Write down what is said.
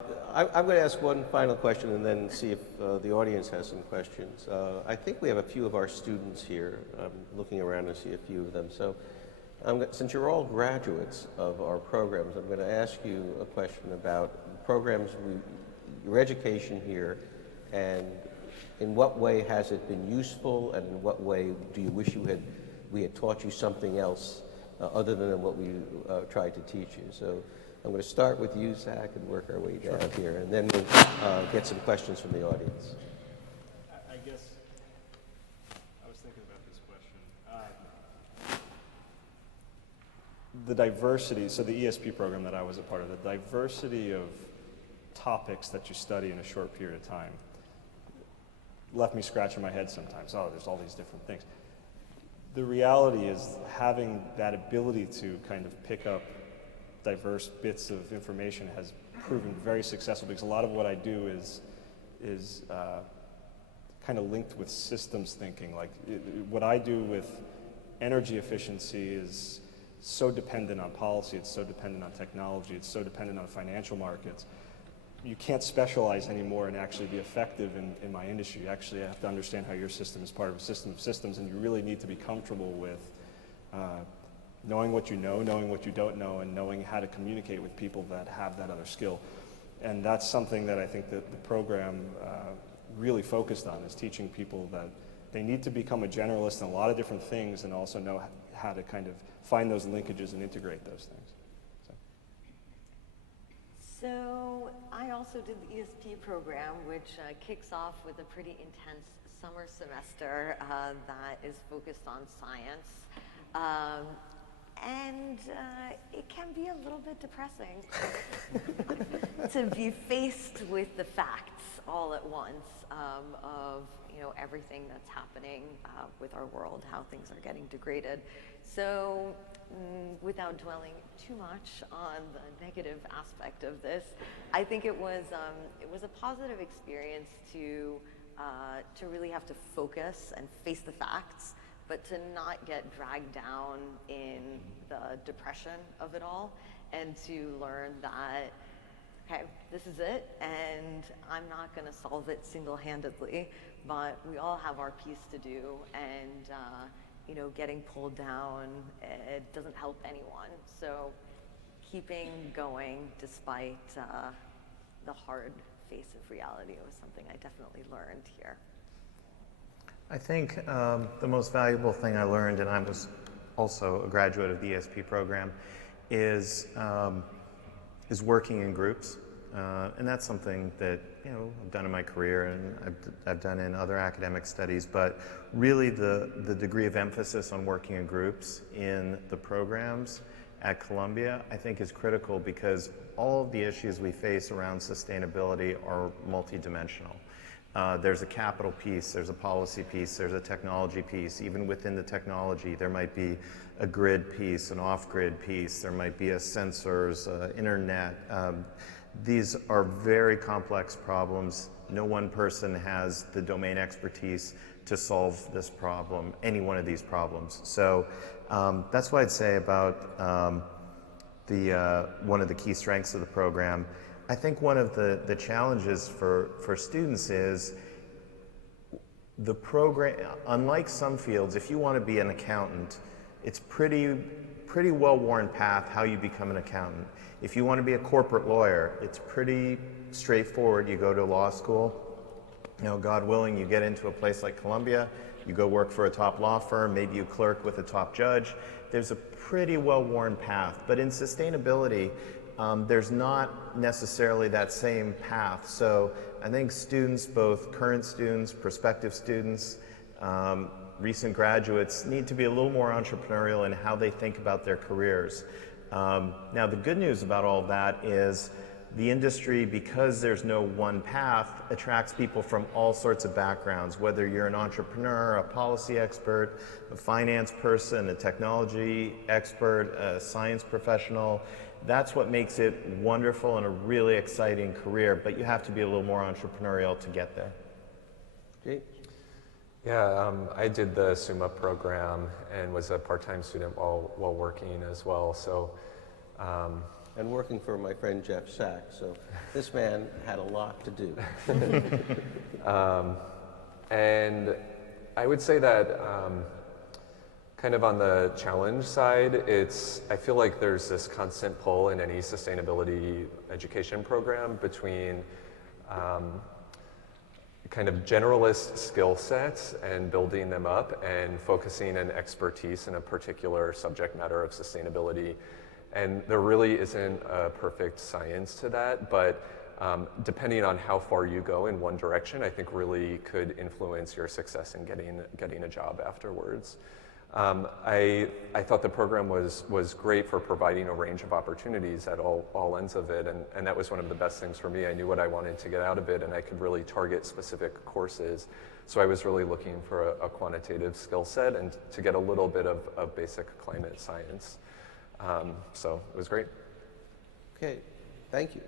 I'm going to ask one final question and then see if the audience has some questions. I think we have a few of our students here. I'm looking around to see a few of them. So since you're all graduates of our programs, I'm going to ask you a question about programs, your education here, and in what way has it been useful, and in what way do you wish we had taught you something else other than what we tried to teach you? So I'm going to start with you, Zach, and work our way down here, and then we'll get some questions from the audience. I guess I was thinking about this question. The diversity, so the ESP program that I was a part of, the diversity of topics that you study in a short period of time left me scratching my head sometimes. Oh, there's all these different things. The reality is having that ability to kind of pick up diverse bits of information has proven very successful, because a lot of what I do is kind of linked with systems thinking. Like what I do with energy efficiency is so dependent on policy, it's so dependent on technology, it's so dependent on financial markets. You can't specialize anymore and actually be effective in my industry. You actually have to understand how your system is part of a system of systems, and you really need to be comfortable with knowing what you know, knowing what you don't know, and knowing how to communicate with people that have that other skill. And that's something that I think that the program really focused on, is teaching people that they need to become a generalist in a lot of different things and also know how to kind of find those linkages and integrate those things. So I also did the ESP program, which kicks off with a pretty intense summer semester that is focused on science. And it can be a little bit depressing to be faced with the facts all at once of everything that's happening with our world, how things are getting degraded. So without dwelling too much on the negative aspect of this, I think it was a positive experience to really have to focus and face the facts, but to not get dragged down in the depression of it all, and to learn that, okay, this is it, and I'm not going to solve it single-handedly, but we all have our piece to do, and getting pulled down, it doesn't help anyone. So keeping going despite the hard face of reality was something I definitely learned here. I think the most valuable thing I learned, and I was also a graduate of the ESP program, is working in groups. And that's something that I've done in my career, and I've done in other academic studies, but really the degree of emphasis on working in groups in the programs at Columbia, I think, is critical, because all of the issues we face around sustainability are multidimensional. There's a capital piece, there's a policy piece, there's a technology piece. Even within the technology, there might be a grid piece, an off-grid piece, there might be a sensors, internet. These are very complex problems. No one person has the domain expertise to solve this problem, any one of these problems. So that's what I'd say about one of the key strengths of the program. I think one of the challenges for students is the program, unlike some fields, if you want to be an accountant, it's pretty well-worn path how you become an accountant. If you want to be a corporate lawyer, it's pretty straightforward. You go to law school, God willing, you get into a place like Columbia, you go work for a top law firm, maybe you clerk with a top judge. There's a pretty well-worn path. But in sustainability, there's not necessarily that same path. So I think students, both current students, prospective students, recent graduates, need to be a little more entrepreneurial in how they think about their careers. Now, the good news about all that is the industry, because there's no one path, attracts people from all sorts of backgrounds, whether you're an entrepreneur, a policy expert, a finance person, a technology expert, a science professional. That's what makes it wonderful and a really exciting career, but you have to be a little more entrepreneurial to get there. Okay. Yeah, I did the SUMA program and was a part-time student while working as well. So and working for my friend Jeff Sachs. So this man had a lot to do. And I would say that kind of on the challenge side, I feel like there's this constant pull in any sustainability education program between kind of generalist skill sets and building them up and focusing an expertise in a particular subject matter of sustainability. And there really isn't a perfect science to that, but depending on how far you go in one direction, I think really could influence your success in getting a job afterwards. I thought the program was great for providing a range of opportunities at all ends of it, and that was one of the best things for me. I knew what I wanted to get out of it, and I could really target specific courses. So I was really looking for a quantitative skill set and to get a little bit of basic climate science. So it was great. Okay, thank you.